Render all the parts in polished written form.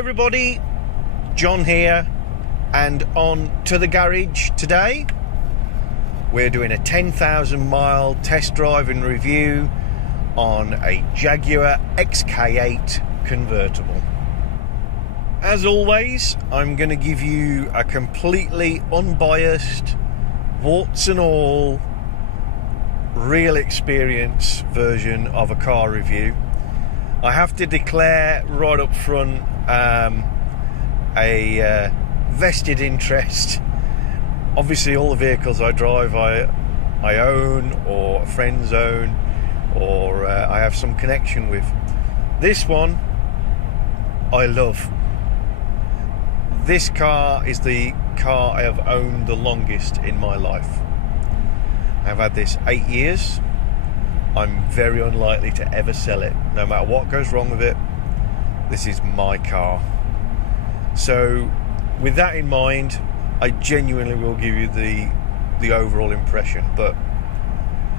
everybody, John here, and on to the garage today. We're doing a 10,000 mile test drive and review on a Jaguar XK8 convertible. As always, I'm going to give you a completely unbiased, warts and all, real experience version of a car review. I have to declare right up front a vested interest. Obviously all the vehicles I drive I own, or friends own, or I have some connection with. This one I love. This car is the car I have owned the longest in my life. I've had this 8 years. I'm very unlikely to ever sell it. No matter what goes wrong with it, this is my car. So with that in mind, I genuinely will give you the overall impression. But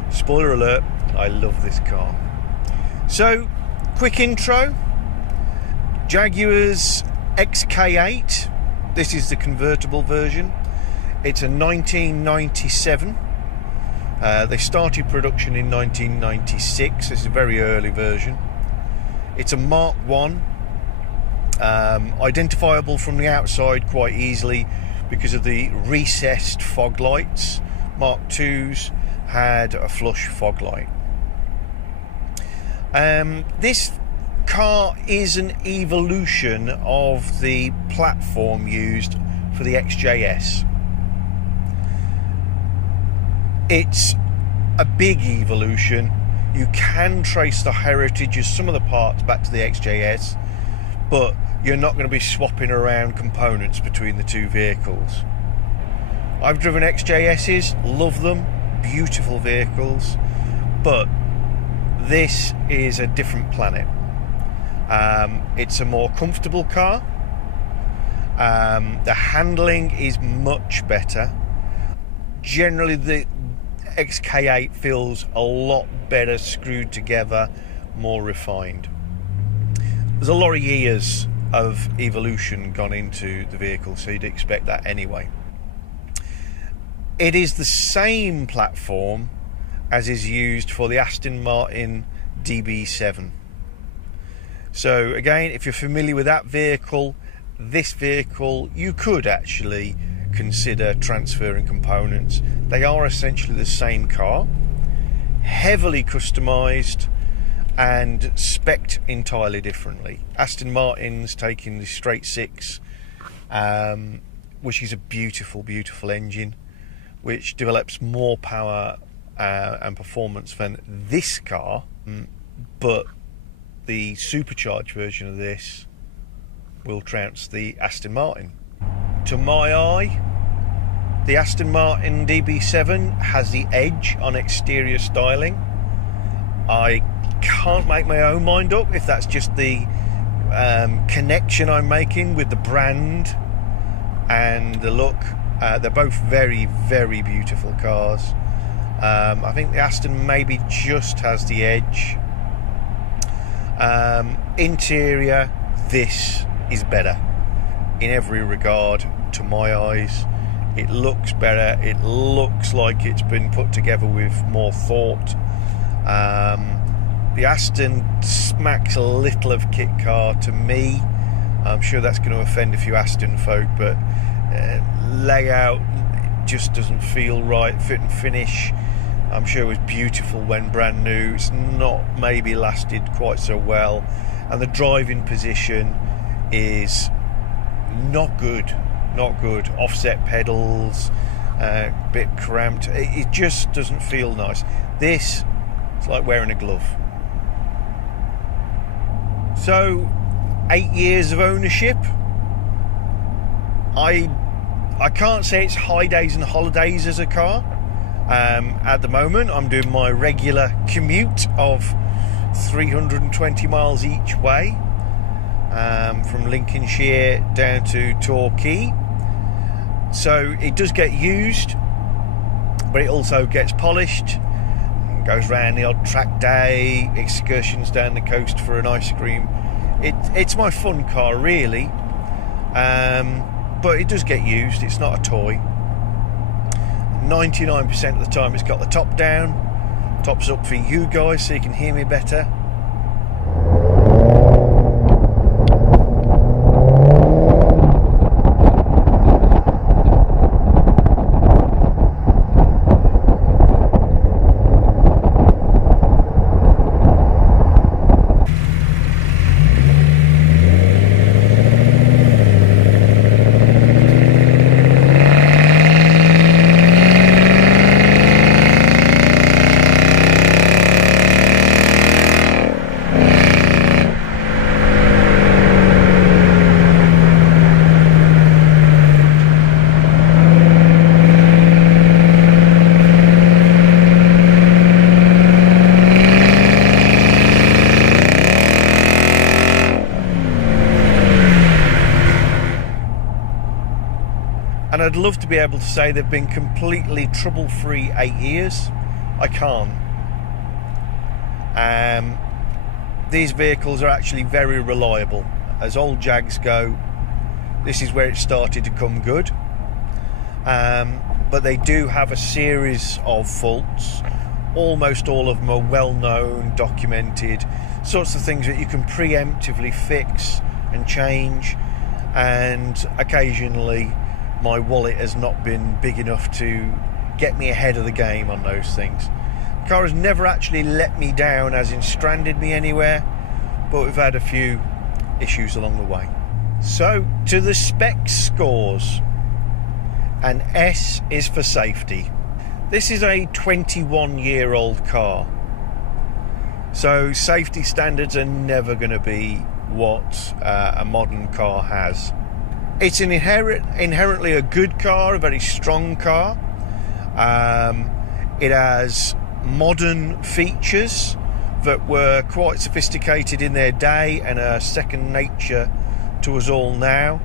spoiler alert, I love this car. So, quick intro. Jaguar's XK8. This is the convertible version. It's a 1997. They started production in 1996. This is a very early version. It's a Mark 1, identifiable from the outside quite easily because of the recessed fog lights. Mark 2s had a flush fog light. This car is an evolution of the platform used for the XJS. It's a big evolution. You can trace the heritage of some of the parts back to the XJS, but you're not going to be swapping around components between the two vehicles. I've driven XJSs, love them, beautiful vehicles, but this is a different planet. It's a more comfortable car. The handling is much better. Generally, the XK8 feels a lot better screwed together, more refined. There's a lot of years of evolution gone into the vehicle, so you'd expect that anyway. It is the same platform as is used for the Aston Martin DB7. So again, if you're familiar with that vehicle, this vehicle you could actually consider transferring components. They are essentially the same car, heavily customized and spec'd entirely differently. Aston Martin's taking the straight six, which is a beautiful engine, which develops more power and performance than this car, but the supercharged version of this will trounce the Aston Martin. To my eye, the Aston Martin DB7 has the edge on exterior styling. I can't make my own mind up if that's just the connection I'm making with the brand and the look. They're both very beautiful cars. I think the Aston maybe just has the edge. Interior, this is better in every regard to my eyes. It looks better. It looks like it's been put together with more thought. The Aston smacks a little of kit car to me. I'm sure that's going to offend a few Aston folk, but layout just doesn't feel right. Fit and finish, I'm sure it was beautiful when brand new. It's not maybe lasted quite so well, and the driving position is not good. Offset pedals, bit cramped. It just doesn't feel nice. This, it's like wearing a glove. So 8 years of ownership. I can't say it's high days and holidays as a car. At the moment I'm doing my regular commute of 320 miles each way, from Lincolnshire down to Torquay. So it does get used, but it also gets polished, goes round the odd track day, excursions down the coast for an ice cream It's my fun car, really, but it does get used. It's not a toy. 99% of the time it's got the top down. Top's up for you guys so you can hear me better. And I'd love to be able to say they've been completely trouble-free 8 years. I can't. These vehicles are actually very reliable. As old Jags go, this is where it started to come good. But they do have a series of faults. Almost all of them are well-known, documented, sorts of things that you can preemptively fix and change. And occasionally my wallet has not been big enough to get me ahead of the game on those things. The car has never actually let me down, as in stranded me anywhere, but we've had a few issues along the way. So, to the spec scores. An S is for safety. This is a 21-year-old car, so safety standards are never going to be what a modern car has. It's an inherently a good car, a very strong car. It has modern features that were quite sophisticated in their day and are second nature to us all now.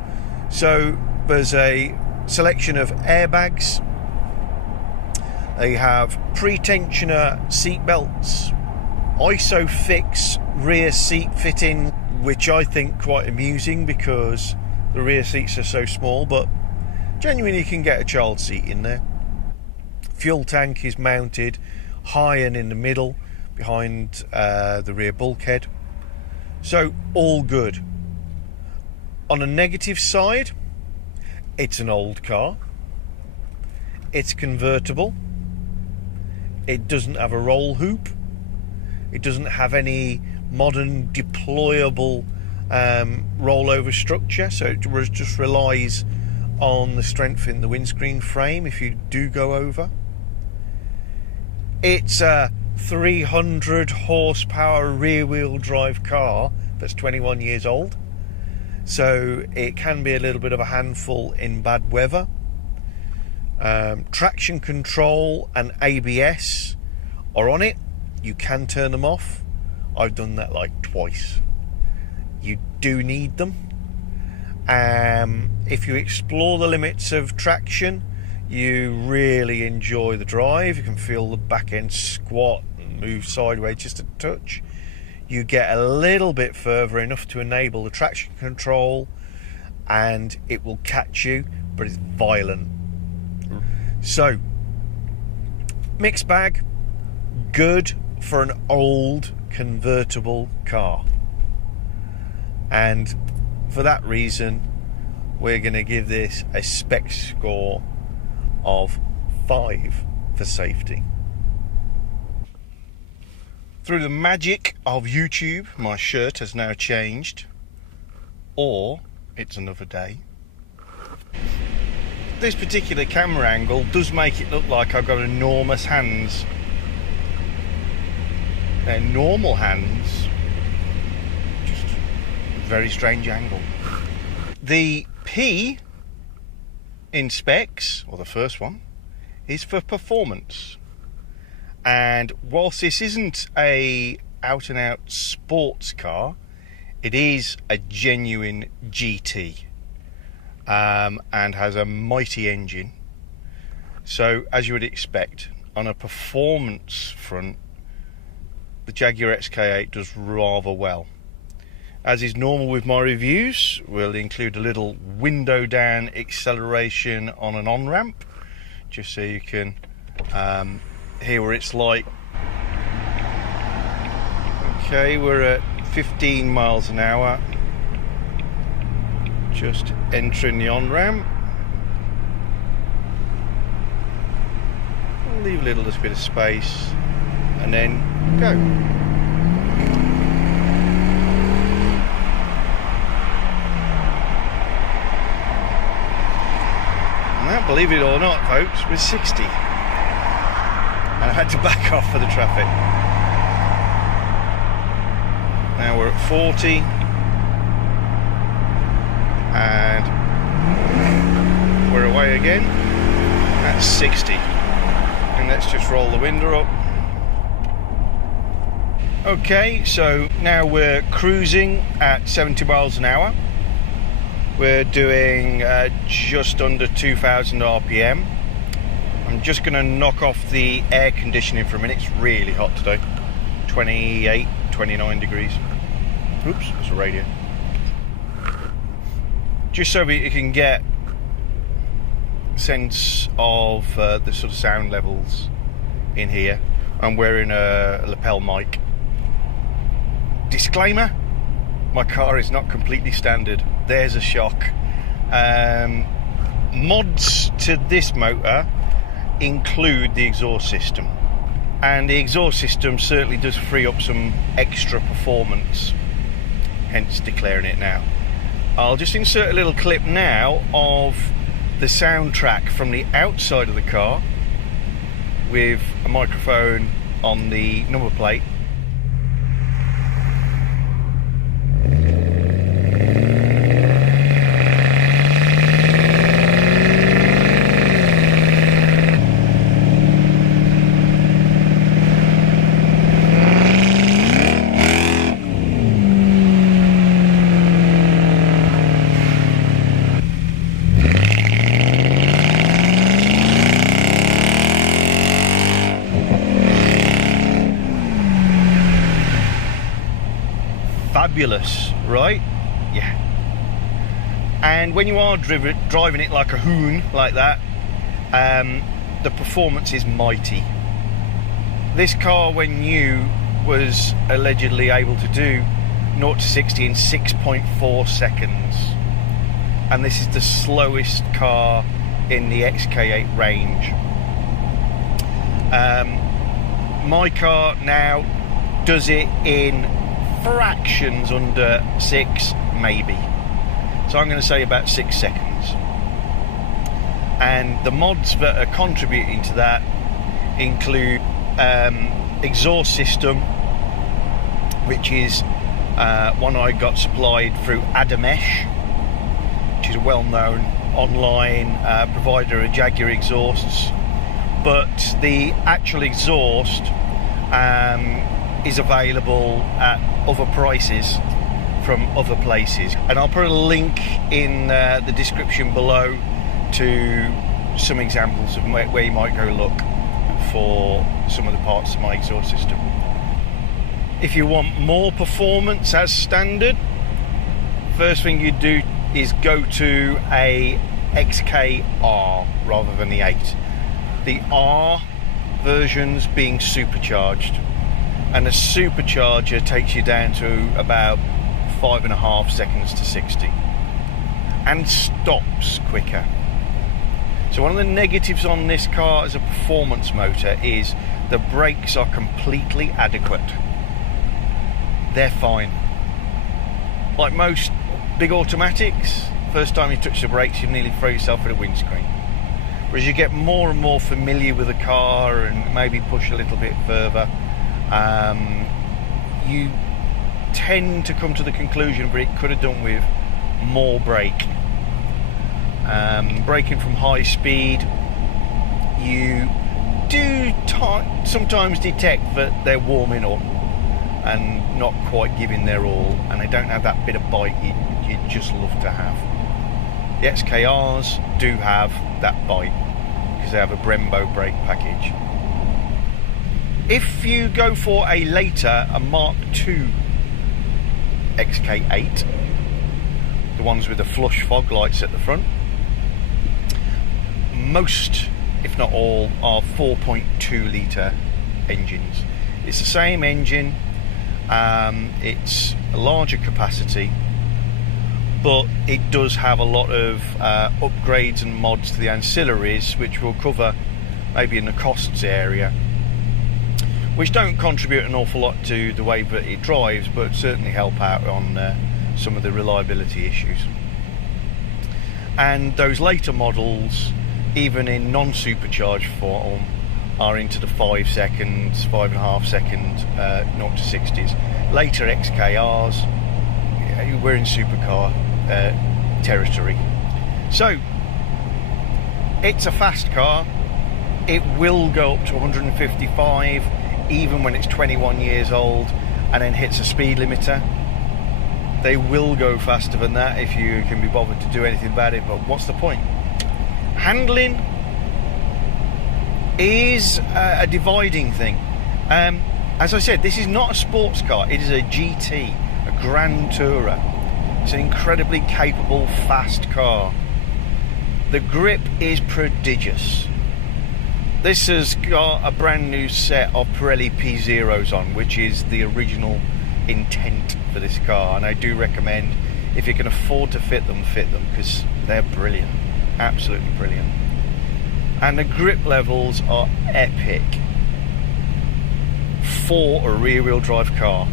So there's a selection of airbags. They have pre-tensioner seat belts, ISOFIX rear seat fitting, which I think quite amusing because the rear seats are so small, but genuinely you can get a child seat in there. Fuel tank is mounted high and in the middle behind the rear bulkhead. So all good. On a negative side, it's an old car. It's convertible. It doesn't have a roll hoop. It doesn't have any modern deployable rollover structure, so it just relies on the strength in the windscreen frame if you do go over. It's a 300 horsepower rear wheel drive car that's 21 years old, so it can be a little bit of a handful in bad weather. Traction control and ABS are on it. You can turn them off. I've done that like twice. You do need them. If you explore the limits of traction, you really enjoy the drive. You can feel the back end squat and move sideways just a touch. You get a little bit further, enough to enable the traction control, and it will catch you, but it's violent. So, mixed bag, good for an old convertible car. And for that reason, we're going to give this a spec score of 5 for safety. Through the magic of YouTube, my shirt has now changed, or it's another day. This particular camera angle does make it look like I've got enormous hands. They're normal hands, just a very strange angle. The P in specs, or the first one, is for performance. And whilst this isn't a out and out sports car, it is a genuine GT, and has a mighty engine. So as you would expect, on a performance front, the Jaguar XK8 does rather well. As is normal with my reviews, we'll include a little window down acceleration on an on-ramp, just so you can hear what it's like. Okay, we're at 15 miles an hour, just entering the on-ramp. Leave a little bit of space and then go. And that, believe it or not, folks, was 60. And I had to back off for the traffic. Now we're at 40. And we're away again. That's 60. And let's just roll the window up. Okay, so now we're cruising at 70 miles an hour. We're doing just under 2,000 RPM. I'm just going to knock off the air conditioning for a minute. It's really hot today. 28, 29 degrees. Oops, that's a radio. Just so you can get sense of the sort of sound levels in here. I'm wearing a lapel mic. Disclaimer, my car is not completely standard. There's a shock. Mods to this motor include the exhaust system, and the exhaust system certainly does free up some extra performance, hence declaring it now. I'll just insert a little clip now of the soundtrack from the outside of the car with a microphone on the number plate. Fabulous, right? Yeah. And when you are driving it like a hoon, like that, the performance is mighty. This car, when new, was allegedly able to do 0 to 60 in 6.4 seconds. And this is the slowest car in the XK8 range. My car now does it in fractions under 6, maybe. So I'm going to say about 6 seconds. And the mods that are contributing to that include exhaust system, which is one I got supplied through Adamesh, which is a well-known online provider of Jaguar exhausts. But the actual exhaust is available at other prices from other places, and I'll put a link in the description below to some examples of where you might go look for some of the parts of my exhaust system. If you want more performance as standard, first thing you do is go to a XK-R rather than the 8. The R versions being supercharged, and the supercharger takes you down to about 5.5 seconds to 60 and stops quicker. So one of the negatives on this car as a performance motor is the brakes are completely adequate. They're fine. Like most big automatics, first time you touch the brakes you nearly throw yourself at a windscreen. Whereas you get more and more familiar with the car and maybe push a little bit further, you tend to come to the conclusion that it could have done with more brake. Braking from high speed, you do sometimes detect that they're warming up and not quite giving their all, and they don't have that bit of bite you'd just love to have. The XKRs do have that bite because they have a Brembo brake package. If you go for a later, a Mark II XK8, the ones with the flush fog lights at the front. Most, if not all, are 4.2 litre engines. It's the same engine, it's a larger capacity, but it does have a lot of upgrades and mods to the ancillaries, which we'll cover maybe in the costs area, which don't contribute an awful lot to the way that it drives, but certainly help out on some of the reliability issues. And those later models, even in non-supercharged form, are into the 5 seconds, 5.5 second 0 to 60s. Later XKRs, we're in supercar territory. So it's a fast car. It will go up to 155 even when it's 21 years old and then hits a speed limiter. They will go faster than that if you can be bothered to do anything about it, but what's the point? Handling is a dividing thing. As I said, this is not a sports car, it is a GT, a Grand Tourer. It's an incredibly capable, fast car. The grip is prodigious. This has got a brand new set of Pirelli P0s on, which is the original intent for this car, and I do recommend, if you can afford to fit them, because they're brilliant, absolutely brilliant. And the grip levels are epic for a rear-wheel drive car,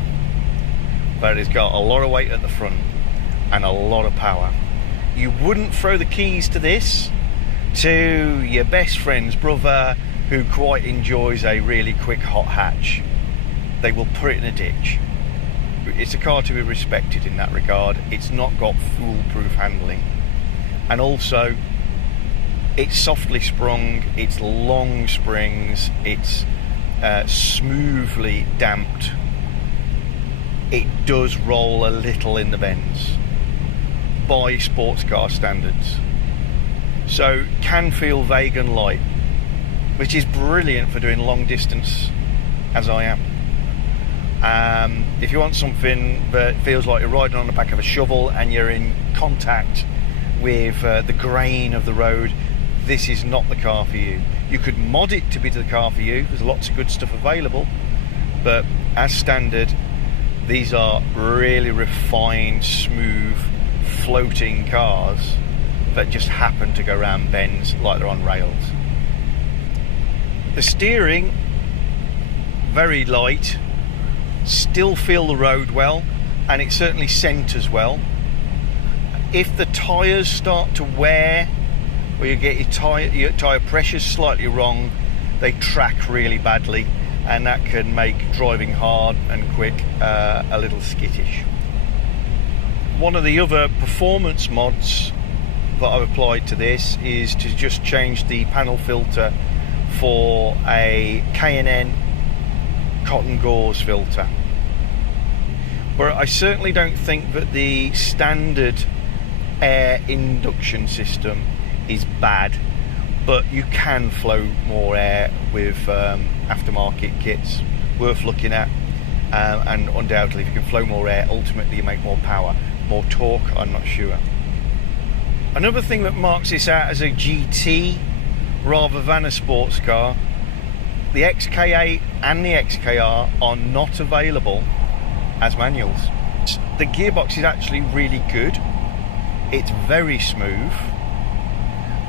but it's got a lot of weight at the front and a lot of power. You wouldn't throw the keys to this to your best friend's brother who quite enjoys a really quick hot hatch. They will put it in a ditch. It's a car to be respected in that regard. It's not got foolproof handling, and also it's softly sprung, it's long springs, it's smoothly damped. It does roll a little in the bends by sports car standards, so can feel vague and light, which is brilliant for doing long distance as I am. If you want something that feels like you're riding on the back of a shovel and you're in contact with the grain of the road, this is not the car for you. You could mod it to be the car for you, there's lots of good stuff available, but as standard, these are really refined, smooth, floating cars that just happen to go around bends like they're on rails. The steering, very light, still feel the road well, and it certainly centres well. If the tyres start to wear, or you get your tyre pressure slightly wrong, they track really badly, and that can make driving hard and quick a little skittish. One of the other performance mods that I've applied to this is to just change the panel filter for a K&N cotton gauze filter. But I certainly don't think that the standard air induction system is bad, but you can flow more air with aftermarket kits, worth looking at, and undoubtedly if you can flow more air, ultimately you make more power, more torque, I'm not sure. Another thing that marks this out as a GT rather than a sports car, the XK8 and the XKR are not available as manuals. The gearbox is actually really good, it's very smooth.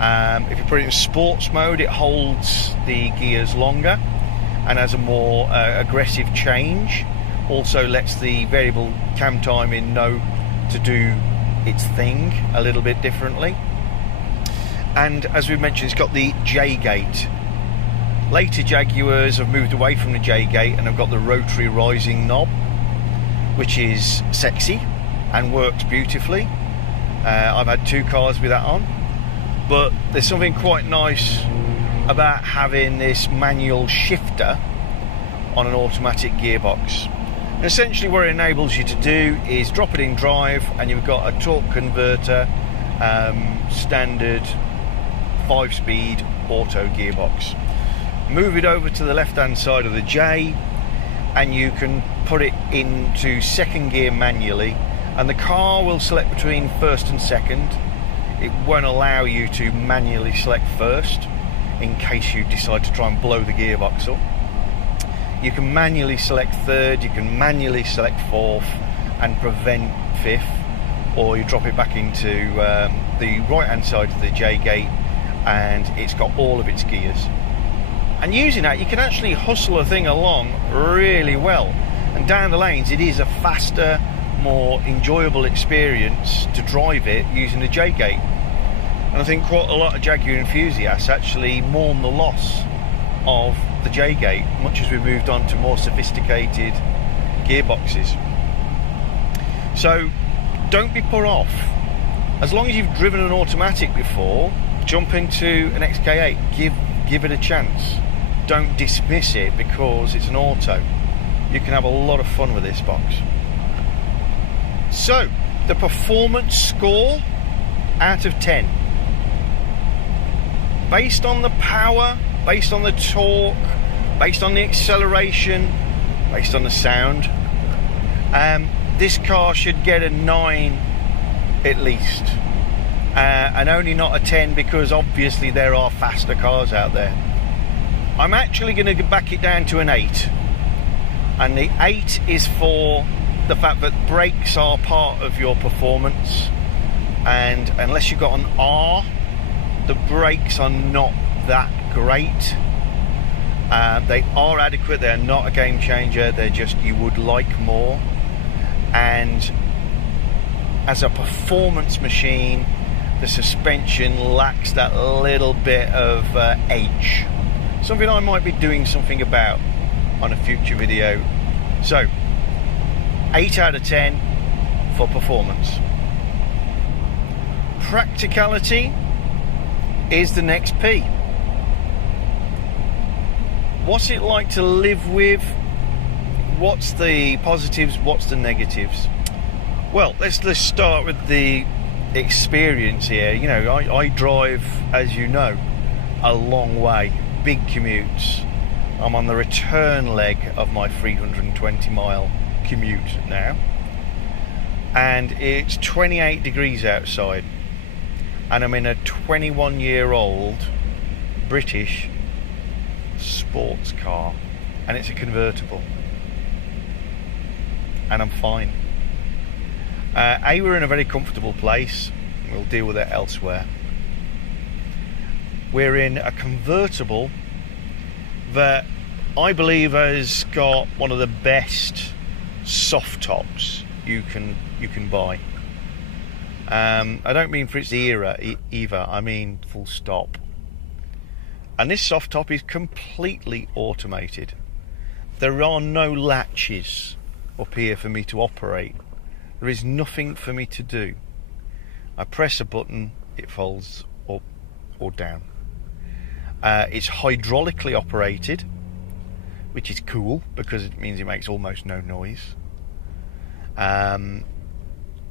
If you put it in sports mode, it holds the gears longer and has a more aggressive change, also lets the variable cam timing know to do its thing a little bit differently. And as we mentioned, it's got the J-gate. Later Jaguars have moved away from the J-gate and have got the rotary rising knob, which is sexy and works beautifully. I've had two cars with that on, but there's something quite nice about having this manual shifter on an automatic gearbox. And essentially what it enables you to do is drop it in drive and you've got a torque converter, standard 5-speed auto gearbox. Move it over to the left hand side of the J and you can put it into second gear manually and the car will select between first and second. It won't allow you to manually select first in case you decide to try and blow the gearbox up. You can manually select third, you can manually select fourth and prevent fifth, or you drop it back into the right hand side of the J gate and it's got all of its gears. And using that you can actually hustle a thing along really well, and down the lanes it is a faster, more enjoyable experience to drive it using the J gate. And I think quite a lot of Jaguar enthusiasts actually mourn the loss of the J gate, much as we've moved on to more sophisticated gearboxes. So don't be put off. As long as you've driven an automatic before, jump into an XK8, give it a chance. Don't dismiss it because it's an auto. You can have a lot of fun with this box. So the performance score out of 10, based on the power, based on the torque, based on the acceleration, based on the sound, this car should get a 9 at least, and only not a 10 because obviously there are faster cars out there. I'm actually going to back it down to an 8, and the 8 is for the fact that brakes are part of your performance, and unless you've got an R, the brakes are not that great. They are adequate, they're not a game changer, they're just, you would like more. And as a performance machine, the suspension lacks that little bit of edge, something I might be doing something about on a future video. So 8 out of 10 for performance. Practicality is the next P. What's it like to live with? What's the positives? What's the negatives? Well, let's start with the experience here. You know, I drive, as you know, a long way, big commutes. I'm on the return leg of my 320 mile commute now, and it's 28 degrees outside, and I'm in a 21-year-old British sports car, and it's a convertible, and I'm fine. We're in a very comfortable place. We'll deal with it elsewhere. We're in a convertible that I believe has got one of the best soft tops you can buy. I don't mean for its era either, I mean full stop. And this soft top is completely automated. There are no latches up here for me to operate. There is nothing for me to do. I press a button, it folds up or down. It's hydraulically operated, which is cool because it means it makes almost no noise. And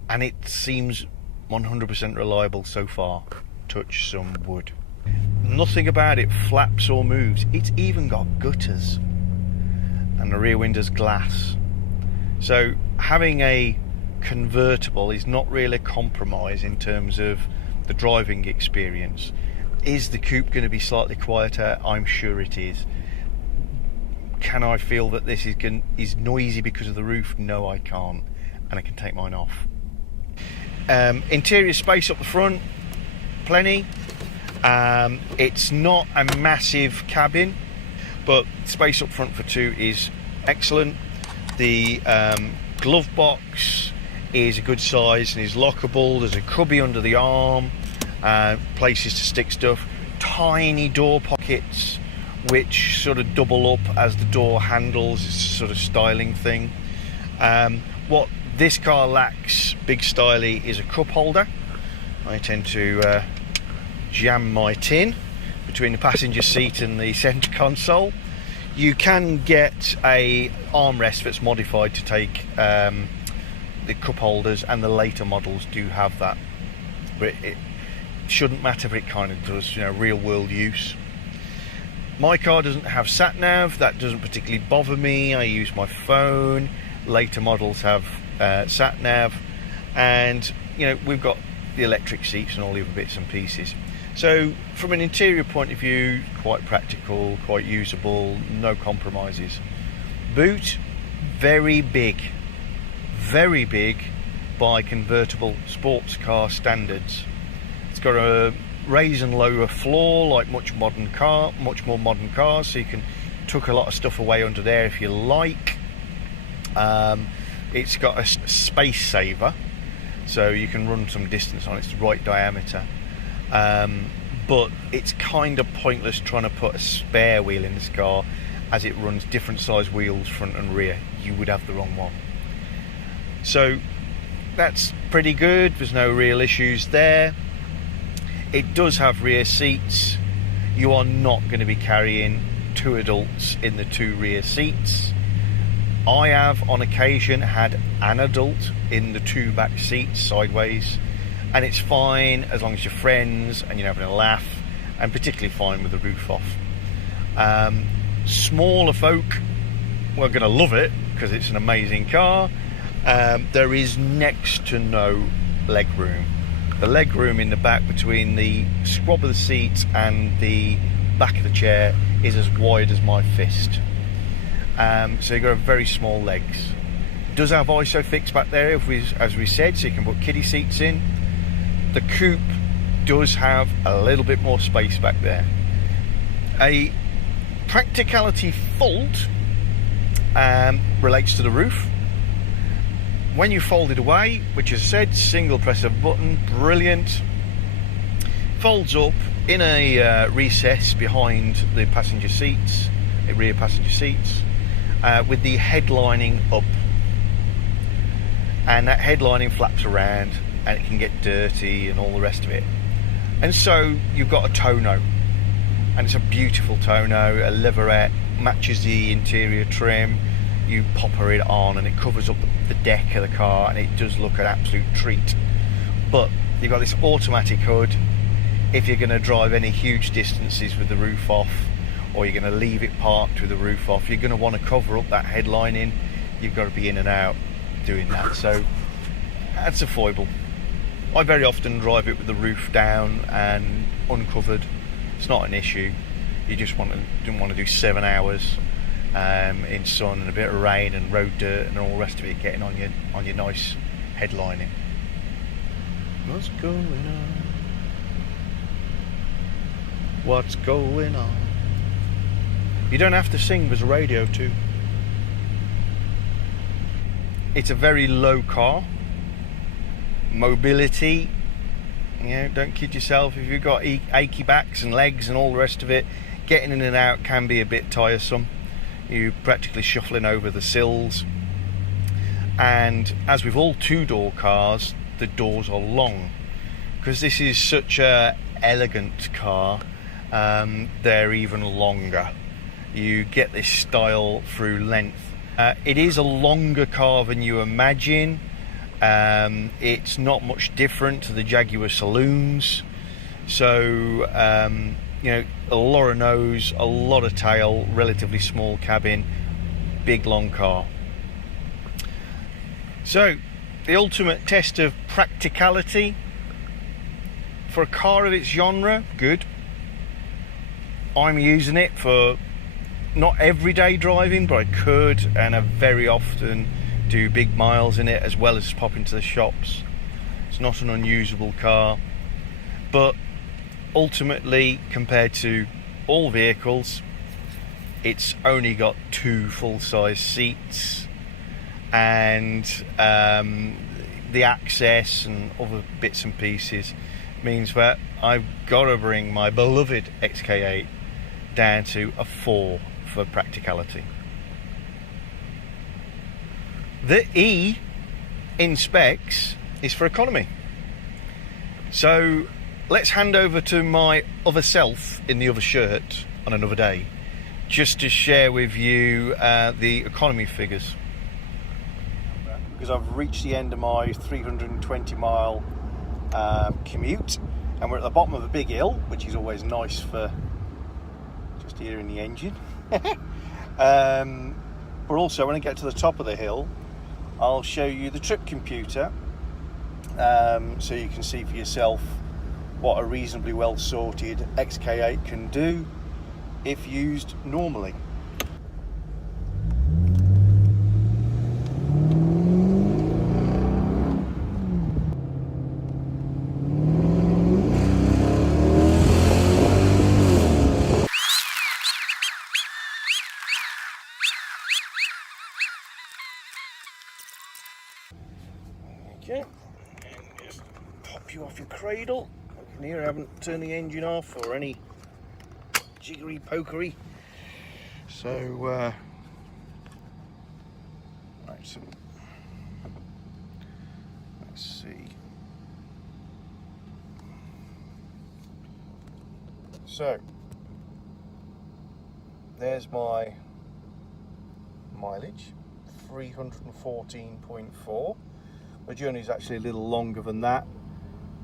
it seems 100% reliable so far. Touch some wood. Nothing about it flaps or moves. It's even got gutters, and the rear window's glass. So having a convertible is not really a compromise in terms of the driving experience. Is the coupe going to be slightly quieter? I'm sure it is. Can I feel that this is noisy because of the roof? No, I can't, and I can take mine off. Interior space up the front, plenty. It's not a massive cabin, but space up front for two is excellent. The glove box is a good size and is lockable. There's a cubby under the arm, places to stick stuff, tiny door pockets which sort of double up as the door handles. It's a sort of styling thing. What this car lacks, big styly, is a cup holder. I tend to jam my tin between the passenger seat and the centre console. You can get a armrest that's modified to take the cup holders, and the later models do have that, but it shouldn't matter if it kind of does, you know, real world use. My car doesn't have sat nav. That doesn't particularly bother me. I use my phone. Later models have sat nav, and you know, we've got the electric seats and all the other bits and pieces. So from an interior point of view, quite practical, quite usable, no compromises. Boot, very big by convertible sports car standards. It's got a raise and lower floor like much more modern cars, so you can tuck a lot of stuff away under there if you like. It's got a space saver, so you can run some distance on its right diameter, but it's kind of pointless trying to put a spare wheel in this car, as it runs different size wheels front and rear. You would have the wrong one. So that's pretty good, there's no real issues there. It does have rear seats. You are not going to be carrying 2 adults in the 2 rear seats. I have on occasion had an adult in the 2 back seats sideways, and it's fine as long as you're friends and you're having a laugh, and particularly fine with the roof off. Smaller folk are going to love it because it's an amazing car. There is next to no leg room. The leg room in the back between the squab of the seat and the back of the chair is as wide as my fist. So you've got very small legs. It does have ISOFIX back there, as we said, so you can put kiddie seats in. The coupe does have a little bit more space back there. A practicality fault relates to the roof. When you fold it away, which as I said, single press of a button, brilliant, folds up in a recess behind the passenger seats, the rear passenger seats, with the headlining up, and that headlining flaps around and it can get dirty and all the rest of it. And so you've got a tonneau, and it's a beautiful tonneau, a leatherette, matches the interior trim. You popper it on and it covers up the deck of the car, and it does look an absolute treat. But you've got this automatic hood. If you're going to drive any huge distances with the roof off, or you're going to leave it parked with the roof off, you're going to want to cover up that headlining. You've got to be in and out doing that, so that's a foible. I very often drive it with the roof down and uncovered. It's not an issue. You just don't want to do 7 hours in sun and a bit of rain and road dirt and all the rest of it getting on your nice headlining. What's going on? What's going on? You don't have to sing, there's a radio too. It's a very low car. Mobility, you know, don't kid yourself. If you've got achy backs and legs and all the rest of it, getting in and out can be a bit tiresome. You're practically shuffling over the sills, and as with all 2-door cars, the doors are long. Because this is such a elegant car, they're even longer. You get this style through length. It is a longer car than you imagine. It's not much different to the Jaguar saloons. So you know, a lot of nose, a lot of tail, relatively small cabin, big long car. So the ultimate test of practicality for a car of its genre, good. I'm using it for not everyday driving, but I could, and I very often do big miles in it, as well as pop into the shops. It's not an unusable car, but ultimately, compared to all vehicles, it's only got 2 full-size seats, and the access and other bits and pieces means that I've got to bring my beloved XK8 down to a 4 for practicality. The E in specs is for economy. So let's hand over to my other self in the other shirt on another day, just to share with you the economy figures. Because I've reached the end of my 320 mile commute, and we're at the bottom of a big hill, which is always nice for just hearing the engine. But also when I get to the top of the hill, I'll show you the trip computer so you can see for yourself what a reasonably well sorted XK8 can do if used normally. Okay, and just pop you off your cradle. You can hear I haven't turned the engine off or any jiggery pokery. So, right, so let's see. So, there's my mileage, 314.4. My journey is actually a little longer than that,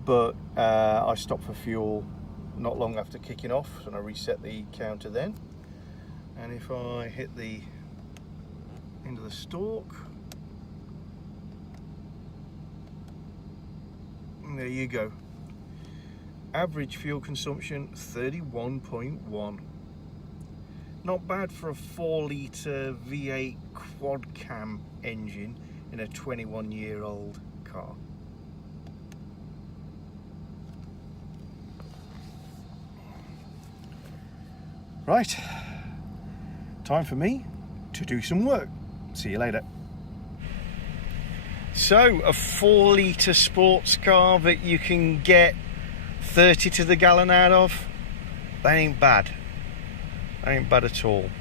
but I stopped for fuel not long after kicking off, and I reset the counter then. And if I hit the end of the stalk, and there you go. Average fuel consumption 31.1. Not bad for a 4-litre V8 quad cam engine in a 21-year-old car. Right, time for me to do some work. See you later. So, a 4-litre sports car that you can get 30 to the gallon out of, that ain't bad. That ain't bad at all.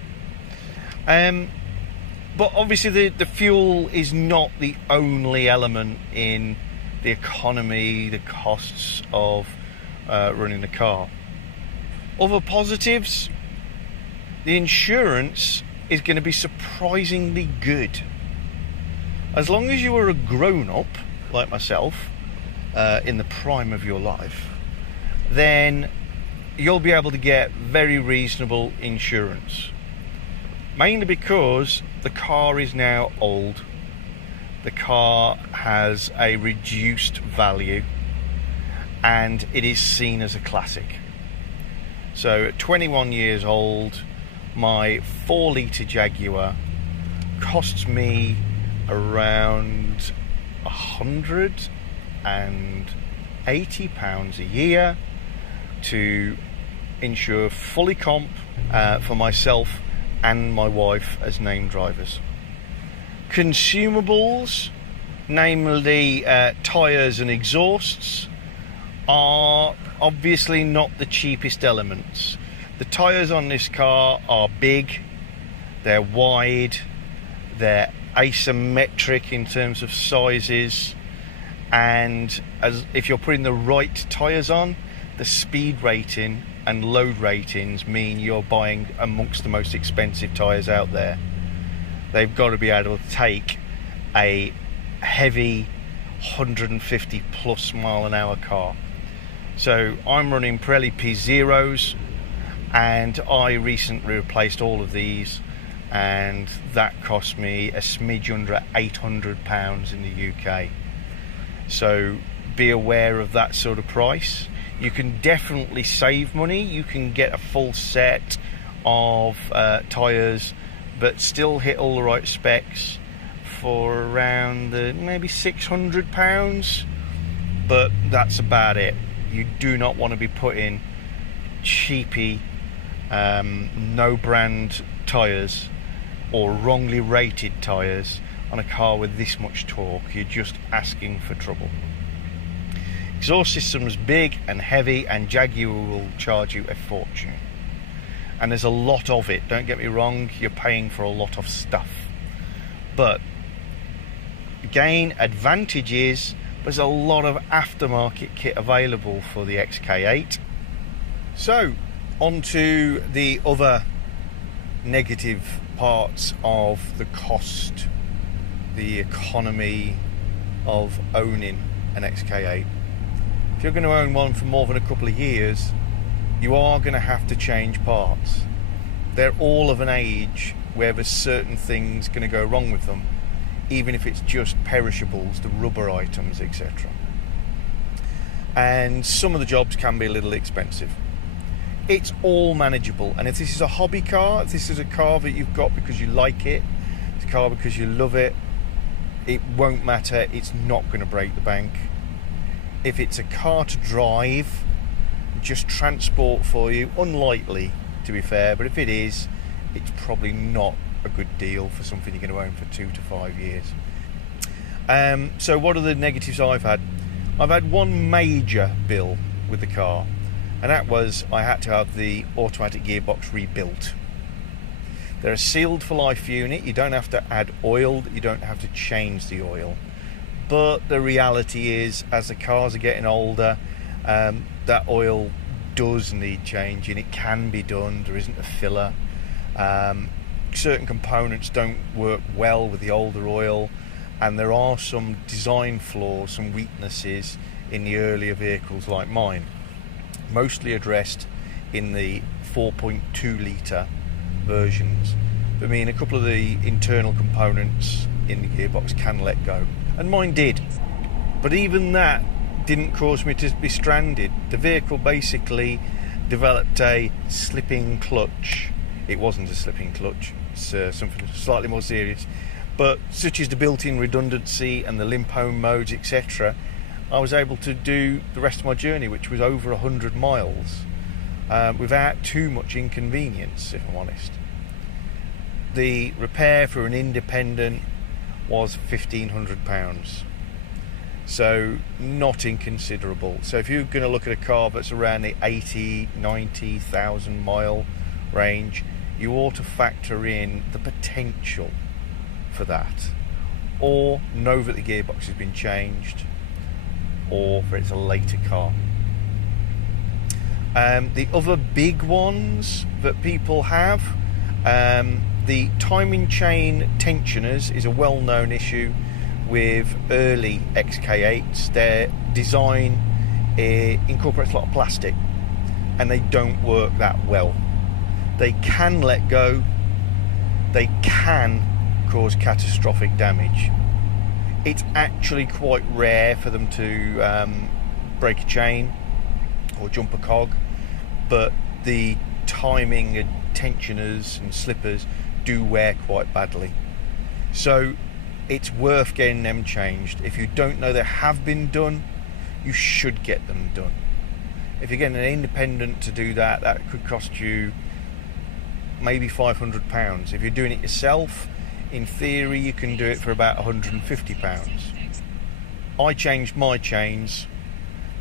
But obviously the fuel is not the only element in the economy, the costs of running the car. Other positives, the insurance is going to be surprisingly good. As long as you are a grown-up, like myself, in the prime of your life, then you'll be able to get very reasonable insurance. Mainly because the car is now old, the car has a reduced value, and it is seen as a classic. So at 21 years old, my 4-litre Jaguar costs me around £180 a year to insure fully comp for myself and my wife as named drivers. Consumables, namely tyres and exhausts, are obviously not the cheapest elements. The tyres on this car are big, they're wide, they're asymmetric in terms of sizes, and if you're putting the right tyres on, the speed rating and load ratings mean you're buying amongst the most expensive tyres out there. They've got to be able to take a heavy 150 plus mile an hour car. So I'm running Pirelli P0s, and I recently replaced all of these, and that cost me a smidge under £800 in the UK. So be aware of that sort of price. You can definitely save money. You can get a full set of tyres but still hit all the right specs for around maybe £600, but that's about it. You do not want to be putting cheapy no brand tyres or wrongly rated tyres on a car with this much torque. You're just asking for trouble. Exhaust system's big and heavy, and Jaguar will charge you a fortune. And there's a lot of it, don't get me wrong, you're paying for a lot of stuff. But again, advantage is there's a lot of aftermarket kit available for the XK8. So, on to the other negative parts of the cost, the economy of owning an XK8. If you're going to own one for more than a couple of years, you are going to have to change parts. They're all of an age where there's certain things going to go wrong with them, even if it's just perishables, the rubber items, etc. and some of the jobs can be a little expensive. It's all manageable, and if this is a hobby car, if this is a car that you've got because you like it, it's a car because you love it, it won't matter, it's not going to break the bank. If it's a car to drive, just transport for you, unlikely to be fair, but if it is, it's probably not a good deal for something you're going to own for 2 to 5 years. So what are the negatives I've had? I've had one major bill with the car, and that was I had to have the automatic gearbox rebuilt. They're a sealed for life unit, you don't have to add oil, you don't have to change the oil. But the reality is, as the cars are getting older, that oil does need changing. It can be done, there isn't a filler. Certain components don't work well with the older oil, and there are some design flaws, some weaknesses in the earlier vehicles like mine, mostly addressed in the 4.2 litre versions. I mean, a couple of the internal components in the gearbox can let go, and mine did, but even that didn't cause me to be stranded. The vehicle basically developed a slipping clutch. It wasn't a slipping clutch, it's something slightly more serious, but such as the built-in redundancy and the limp home modes, etc., I was able to do the rest of my journey, which was over 100 miles, without too much inconvenience, if I'm honest. The repair for an independent was £1,500, so not inconsiderable. So if you're going to look at a car that's around the 80,000-90,000 mile range, you ought to factor in the potential for that, or know that the gearbox has been changed, or that it's a later car. The other big ones that people have, the timing chain tensioners is a well-known issue with early XK8s. Their design incorporates a lot of plastic, and they don't work that well. They can let go, they can cause catastrophic damage. It's actually quite rare for them to break a chain or jump a cog, but the timing and tensioners and slippers do wear quite badly. So it's worth getting them changed. If you don't know they have been done, you should get them done. If you're getting an independent to do that, that could cost you maybe £500. If you're doing it yourself, in theory you can do it for about £150. I changed my chains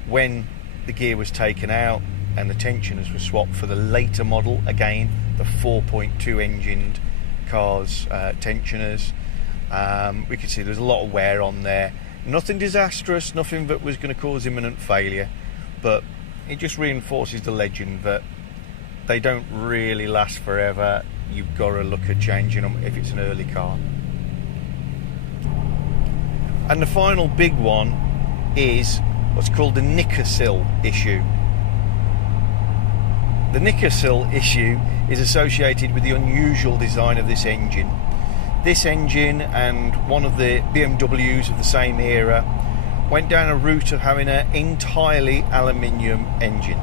when the gear was taken out and the tensioners were swapped for the later model, again the 4.2 engined cars tensioners. We could see there's a lot of wear on there, nothing disastrous, nothing that was going to cause imminent failure, but it just reinforces the legend that they don't really last forever. You've got to look at changing them if it's an early car. And the final big one is what's called the nicker sill issue. The nicker sill issue is associated with the unusual design of this engine. This engine and one of the BMWs of the same era went down a route of having an entirely aluminium engine.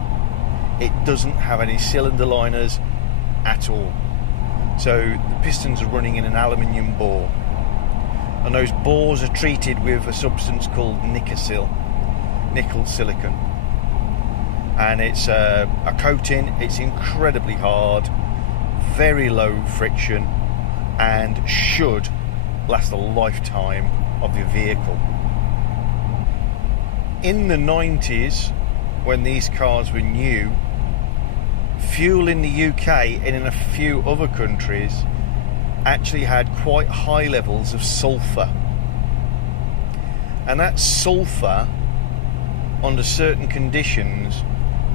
It doesn't have any cylinder liners at all. So the pistons are running in an aluminium bore, and those bores are treated with a substance called nickel silicon, and it's a coating. It's incredibly hard, very low friction, and should last the lifetime of the vehicle. In the 90s, when these cars were new, fuel in the UK and in a few other countries actually had quite high levels of sulphur, and that sulphur under certain conditions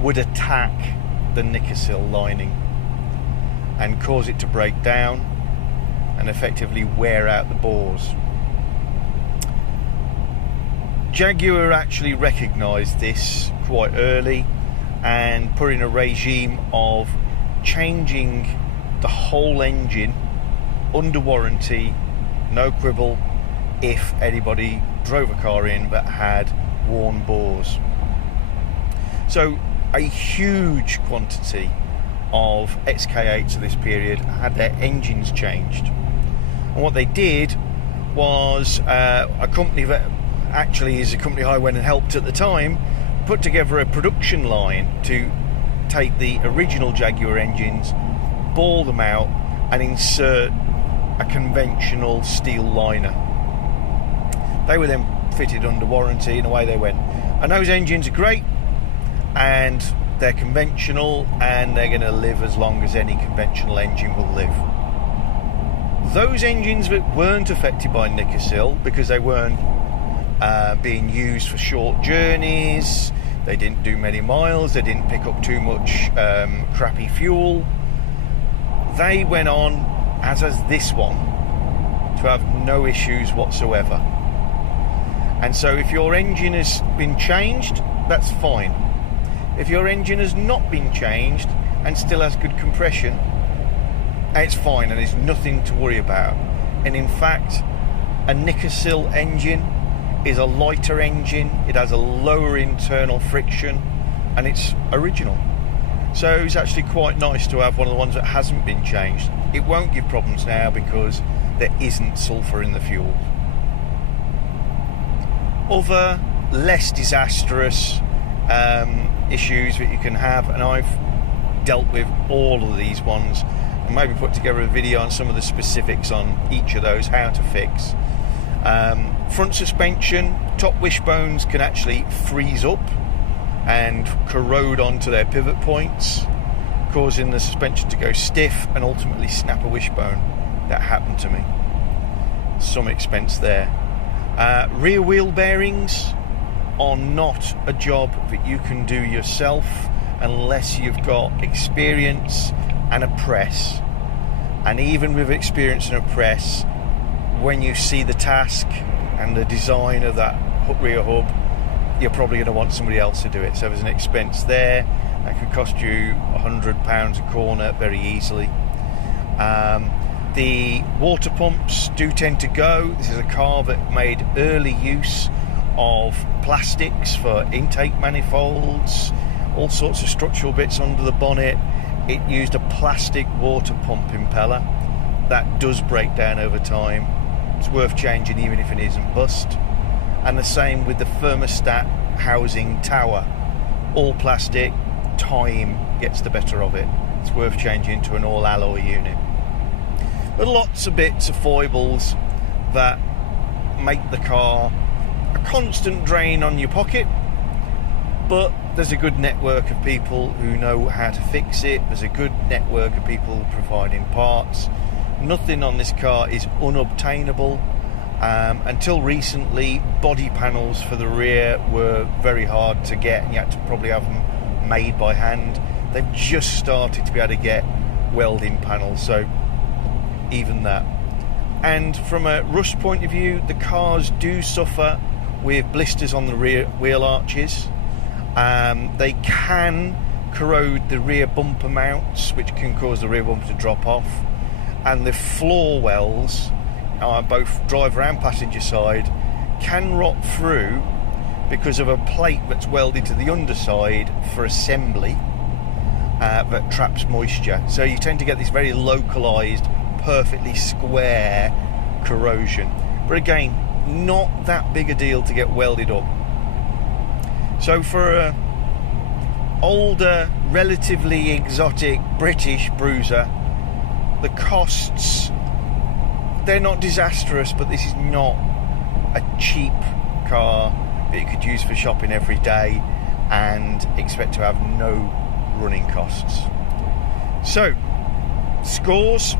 would attack the nickel sill lining and cause it to break down and effectively wear out the bores. Jaguar actually recognised this quite early and put in a regime of changing the whole engine under warranty, no quibble, if anybody drove a car in that had worn bores. So a huge quantity of XK8s of this period had their engines changed. And what they did was a company that actually is a company I went and helped at the time, put together a production line to take the original Jaguar engines, ball them out and insert a conventional steel liner. They were then fitted under warranty and away they went. And those engines are great and they're conventional and they're going to live as long as any conventional engine will live. Those engines that weren't affected by Nickersill because they weren't being used for short journeys, they didn't do many miles, they didn't pick up too much crappy fuel, they went on, as has this one, to have no issues whatsoever. And so if your engine has been changed, that's fine. If your engine has not been changed and still has good compression, it's fine and there's nothing to worry about. And in fact, a Nickersill engine is a lighter engine, it has a lower internal friction, and it's original. So it's actually quite nice to have one of the ones that hasn't been changed. It won't give problems now because there isn't sulphur in the fuel. Other less disastrous issues that you can have, and I've dealt with all of these ones and maybe put together a video on some of the specifics on each of those, how to fix. Front suspension, top wishbones can actually freeze up and corrode onto their pivot points, causing the suspension to go stiff and ultimately snap a wishbone. That happened to me. Some expense there. Rear wheel bearings are not a job that you can do yourself unless you've got experience and a press. And even with experience and a press, when you see the task and the design of that rear hub, you're probably going to want somebody else to do it. So there's an expense there. That could cost you £100 a corner very easily. The water pumps do tend to go. This is a car that made early use of plastics for intake manifolds, all sorts of structural bits under the bonnet. It used a plastic water pump impeller. That does break down over time. It's worth changing even if it isn't bust. And the same with the thermostat housing tower. All plastic, time gets the better of it. It's worth changing to an all alloy unit. But lots of bits of foibles that make the car a constant drain on your pocket, but there's a good network of people who know how to fix it. There's a good network of people providing parts. Nothing on this car is unobtainable. Until recently, body panels for the rear were very hard to get and you had to probably have them made by hand. They've just started to be able to get welding panels, so even that. And from a rust point of view, the cars do suffer with blisters on the rear wheel arches. They can corrode the rear bumper mounts, which can cause the rear bumper to drop off. And the floor wells, both driver and passenger side, can rot through because of a plate that's welded to the underside for assembly that traps moisture. So you tend to get this very localized, perfectly square corrosion. But again, not that big a deal to get welded up. So for a older, relatively exotic British bruiser, the costs, they're not disastrous, but this is not a cheap car that you could use for shopping every day and expect to have no running costs. So, scores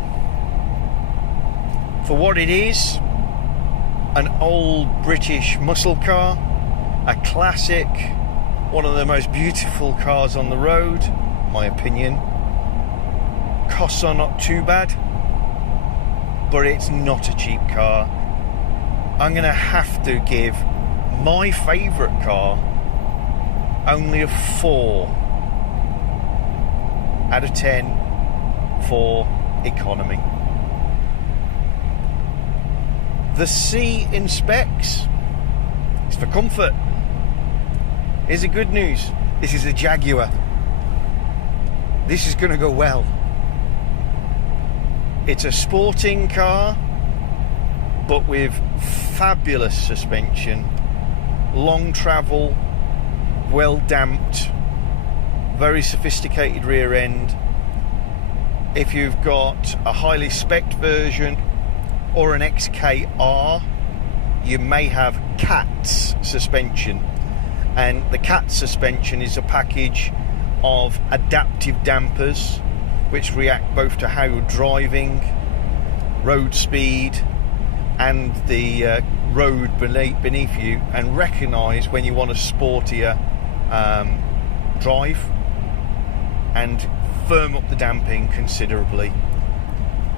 for what it is: an old British muscle car, a classic, one of the most beautiful cars on the road, my opinion. Costs are not too bad, but it's not a cheap car. I'm going to have to give my favourite car only a 4 out of 10 for economy. The C in specs is for comfort. Here's the good news: This is a Jaguar. This is going to go well. It's a sporting car, but with fabulous suspension, long travel, well damped, very sophisticated rear end. If you've got a highly spec'd version or an XKR, you may have CATS suspension, and the CATS suspension is a package of adaptive dampers which react both to how you're driving, road speed, and the road beneath you, and recognise when you want a sportier drive and firm up the damping considerably.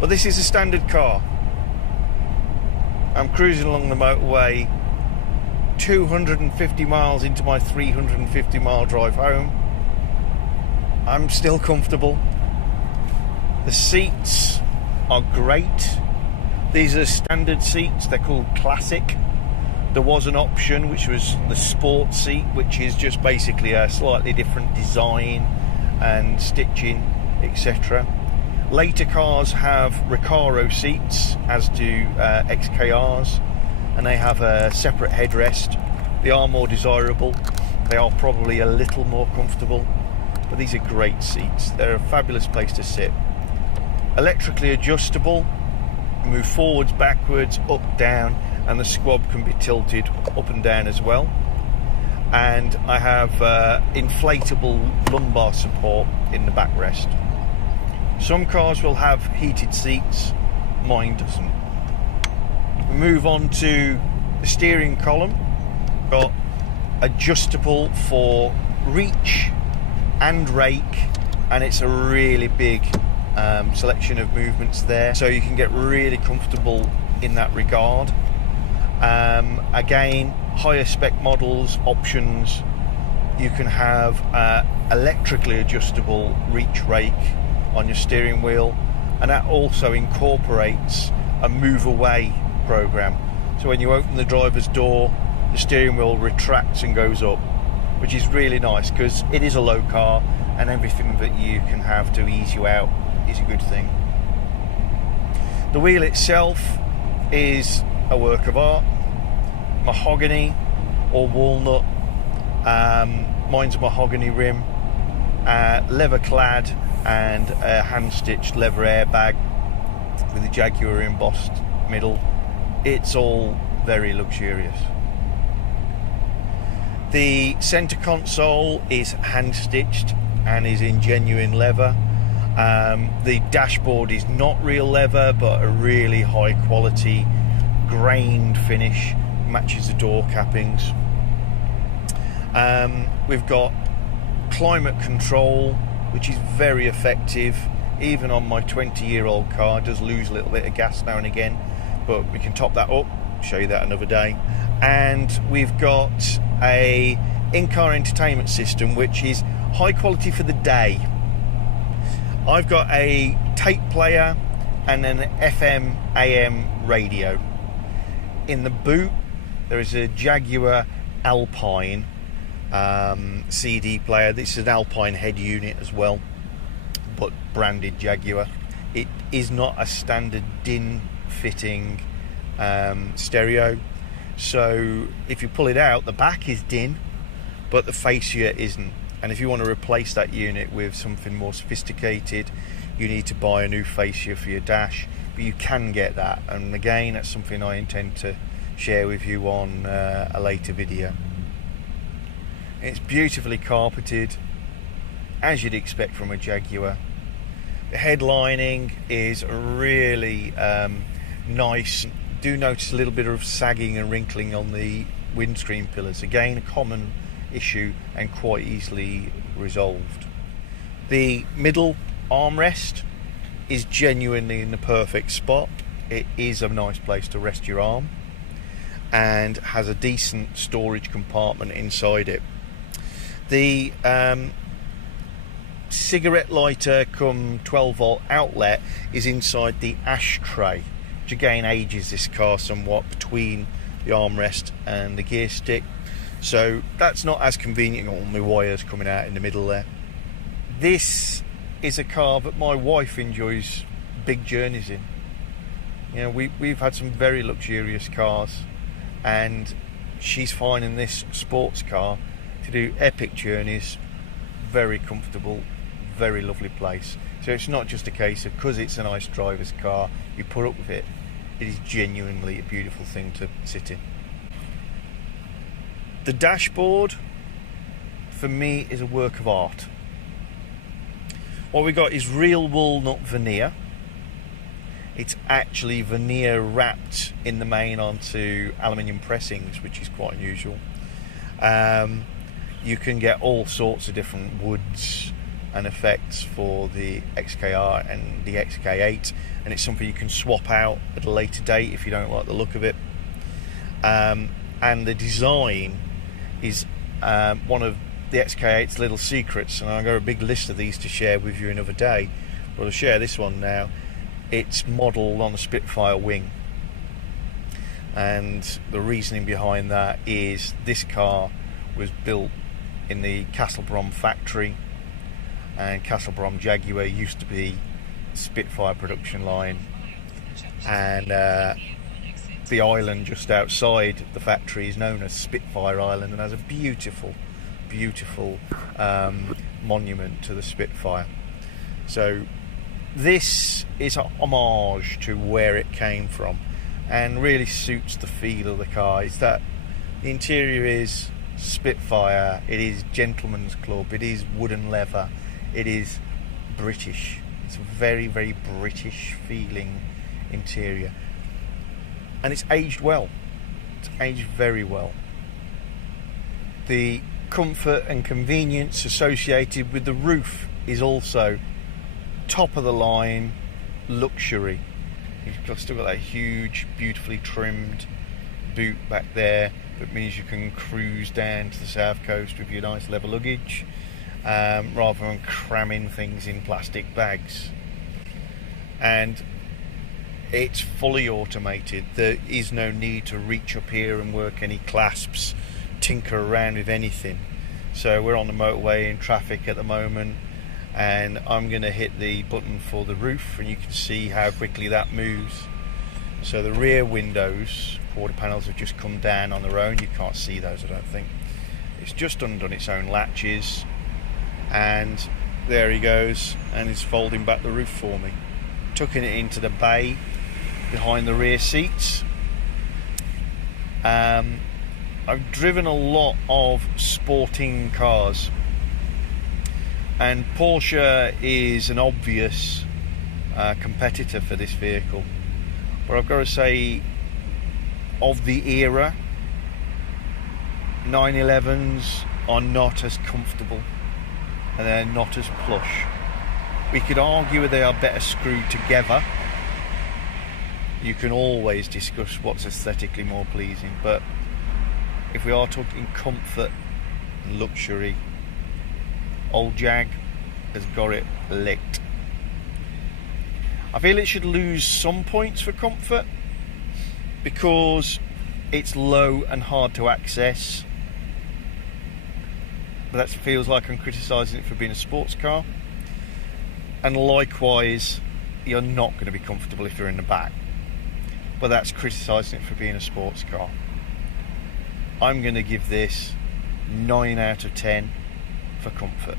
But this is a standard car. I'm cruising along the motorway, 250 miles into my 350 mile drive home. I'm still comfortable. The seats are great. These are standard seats, they're called Classic. There was an option which was the sport seat, which is just basically a slightly different design and stitching, etc. Later cars have Recaro seats, as do XKRs, and they have a separate headrest. They are more desirable, they are probably a little more comfortable, but these are great seats. They're a fabulous place to sit. Electrically adjustable, move forwards, backwards, up, down, and the squab can be tilted up and down as well. And I have inflatable lumbar support in the backrest. Some cars will have heated seats, mine doesn't. We move on to the steering column. Got adjustable for reach and rake, and it's a really big selection of movements there, so you can get really comfortable in that regard. Again, higher spec models options, you can have electrically adjustable reach rake on your steering wheel, and that also incorporates a move away program. So when you open the driver's door, the steering wheel retracts and goes up, which is really nice because it is a low car, and everything that you can have to ease you out is a good thing. The wheel itself is a work of art, mahogany or walnut. Mine's a mahogany rim, leather clad, and a hand stitched leather airbag with a Jaguar embossed middle. It's all very luxurious. The centre console is hand stitched and is in genuine leather. The dashboard is not real leather, but a really high quality grained finish, matches the door cappings. We've got climate control, which is very effective. Even on my 20-year-old car, it does lose a little bit of gas now and again, but we can top that up, show you that another day. And we've got a in-car entertainment system which is high quality for the day. I've got a tape player and an FM AM radio. In the boot there is a Jaguar Alpine CD player. This is an Alpine head unit as well, but branded Jaguar. It is not a standard DIN fitting stereo, so if you pull it out, the back is DIN but the fascia isn't, and if you want to replace that unit with something more sophisticated, you need to buy a new fascia for your dash, but you can get that, and again that's something I intend to share with you on a later video. It's beautifully carpeted, as you'd expect from a Jaguar. The headlining is really nice. Do notice a little bit of sagging and wrinkling on the windscreen pillars. Again, a common issue and quite easily resolved. The middle armrest is genuinely in the perfect spot. It is a nice place to rest your arm and has a decent storage compartment inside it. The cigarette lighter cum 12 volt outlet is inside the ashtray, which again ages this car somewhat between the armrest and the gear stick. So that's not as convenient, all my wires coming out in the middle there. This is a car that my wife enjoys big journeys in. You know, we've had some very luxurious cars, and she's finding this sports car to do epic journeys, very comfortable, very lovely place. So it's not just a case of, because it's a nice driver's car, you put up with it. It is genuinely a beautiful thing to sit in. The dashboard, for me, is a work of art. What we got is real walnut veneer. It's actually veneer wrapped in the main onto aluminium pressings, which is quite unusual. You can get all sorts of different woods and effects for the XKR and the XK8, and it's something you can swap out at a later date if you don't like the look of it. And the design is one of the XK8's little secrets, and I've got a big list of these to share with you another day, but I'll share this one now. It's modelled on a Spitfire wing, and the reasoning behind that is this car was built in the Castlebrom factory, and Castlebrom Jaguar used to be Spitfire production line, and the island just outside the factory is known as Spitfire Island and has a beautiful monument to the Spitfire. So this is a homage to where it came from, and really suits the feel of the car. Is that the interior is Spitfire, it is gentleman's club, it is wooden leather, it is British. It's a very, very British feeling interior, and it's aged well. It's aged very well. The comfort and convenience associated with the roof is also top of the line luxury. You've still got that huge, beautifully trimmed boot back there that means you can cruise down to the south coast with your nice leather luggage, rather than cramming things in plastic bags. And it's fully automated. There is no need to reach up here and work any clasps, tinker around with anything. So we're on the motorway in traffic at the moment, and I'm going to hit the button for the roof, and you can see how quickly that moves. So the rear windows, quarter panels, have just come down on their own. You can't see those, I don't think. It's just undone its own latches, and there he goes, and he's folding back the roof for me, tucking it into the bay behind the rear seats. I've driven a lot of sporting cars, and Porsche is an obvious competitor for this vehicle, but I've got to say, of the era, 911s are not as comfortable and they're not as plush. We could argue they are better screwed together. You can always discuss what's aesthetically more pleasing, but if we are talking comfort and luxury, old Jag has got it licked. I feel it should lose some points for comfort because it's low and hard to access, but that feels like I'm criticising it for being a sports car. And likewise, you're not going to be comfortable if you're in the back, but that's criticising it for being a sports car. I'm going to give this 9 out of 10 for comfort.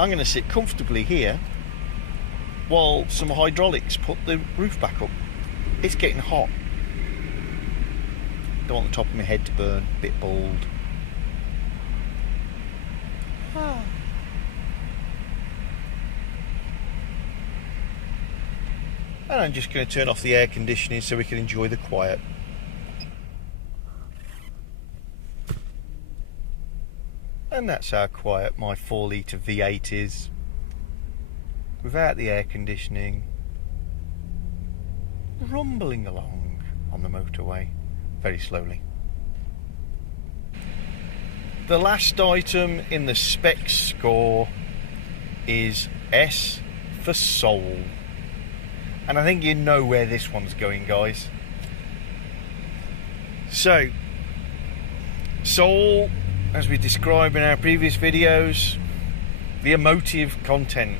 I'm going to sit comfortably here while some hydraulics put the roof back up. It's getting hot. Don't want the top of my head to burn, a bit bald. And I'm just going to turn off the air conditioning so we can enjoy the quiet. And that's how quiet my 4 litre V8 is, without the air conditioning, rumbling along on the motorway very slowly. The last item in the specs score is S for Soul, and I think you know where this one's going, guys. So Soul, as we described in our previous videos, the emotive content.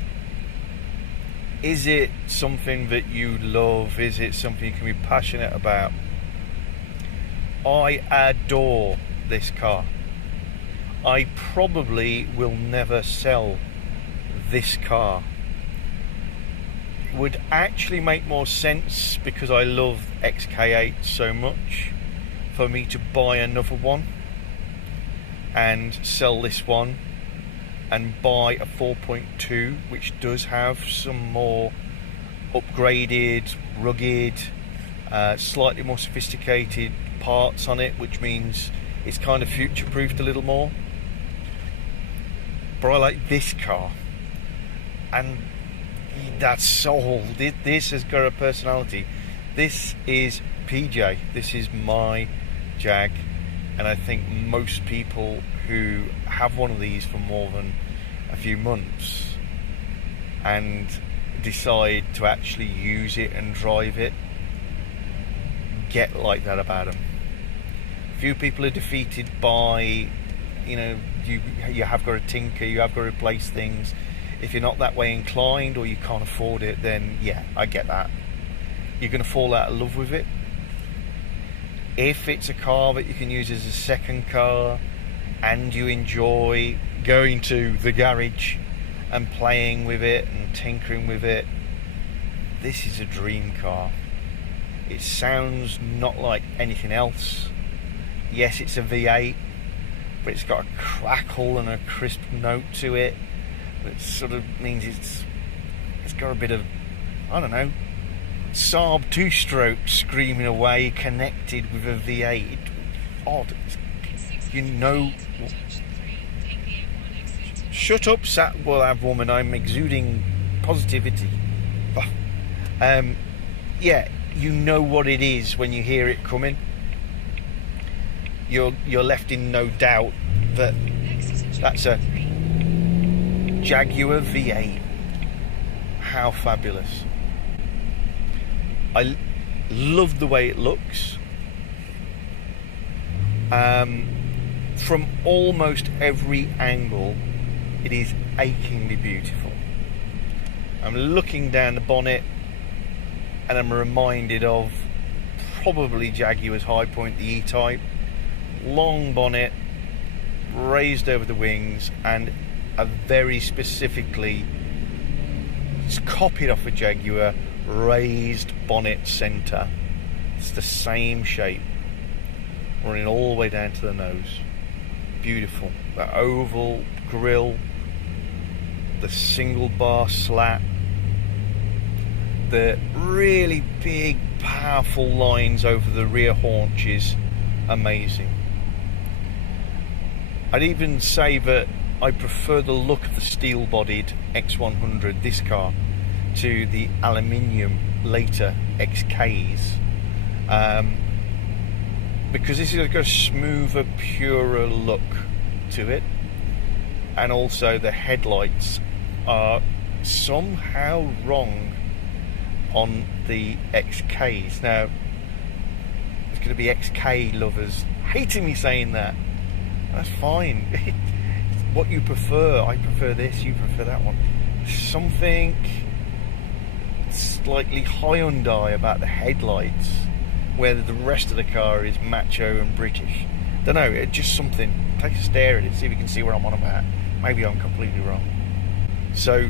Is it something that you love? Is it something you can be passionate about? I adore this car. I probably will never sell this car. It would actually make more sense, because I love XK8 so much, for me to buy another one and sell this one and buy a 4.2, which does have some more upgraded, rugged, slightly more sophisticated parts on it, which means it's kind of future-proofed a little more. But I like this car, and that's soul. This has got a personality. This is PJ. This is my Jag, and I think most people who have one of these for more than a few months and decide to actually use it and drive it get like that about them. Few people are defeated by, you know, you have got to tinker, you have got to replace things. If you're not that way inclined, or you can't afford it, then yeah, I get that. You're going to fall out of love with it. If it's a car that you can use as a second car, and you enjoy going to the garage and playing with it and tinkering with it, this is a dream car. It sounds not like anything else. Yes, it's a V8, but it's got a crackle and a crisp note to it that sort of means it's got a bit of, I don't know, Saab two-stroke screaming away connected with a V8. It's odd. You know. Shut up, woman. I'm exuding positivity. Yeah, you know what it is when you hear it coming. You're left in no doubt that that's a Jaguar V8. How fabulous. I love the way it looks. From almost every angle, it is achingly beautiful. I'm looking down the bonnet and I'm reminded of probably Jaguar's High Point, the E-Type. Long bonnet, raised over the wings, and a very specifically, it's copied off a Jaguar, raised bonnet centre. It's the same shape, running all the way down to the nose. Beautiful. The oval grille, the single bar slat, the really big powerful lines over the rear haunches, amazing. I'd even say that I prefer the look of the steel bodied X100, this car, to the aluminium later XKs, because this has got a smoother, purer look to it, and also the headlights are somehow wrong on the XKs. Now, there's going to be XK lovers hating me saying that. That's fine. What you prefer. I prefer this, you prefer that one. Something slightly Hyundai about the headlights, where the rest of the car is macho and British. Don't know, it's just something. Take a stare at it, see if you can see what I'm on about. Maybe I'm completely wrong. So,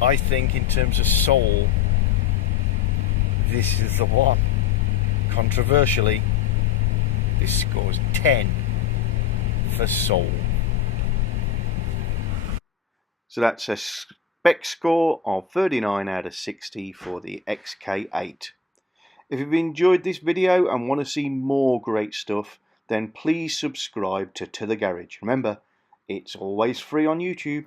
I think in terms of soul, this is the one. Controversially, this scores 10 for soul. So that's a spec score of 39 out of 60 for the XK8. If you've enjoyed this video and want to see more great stuff, then please subscribe to the Garage. Remember, it's always free on YouTube.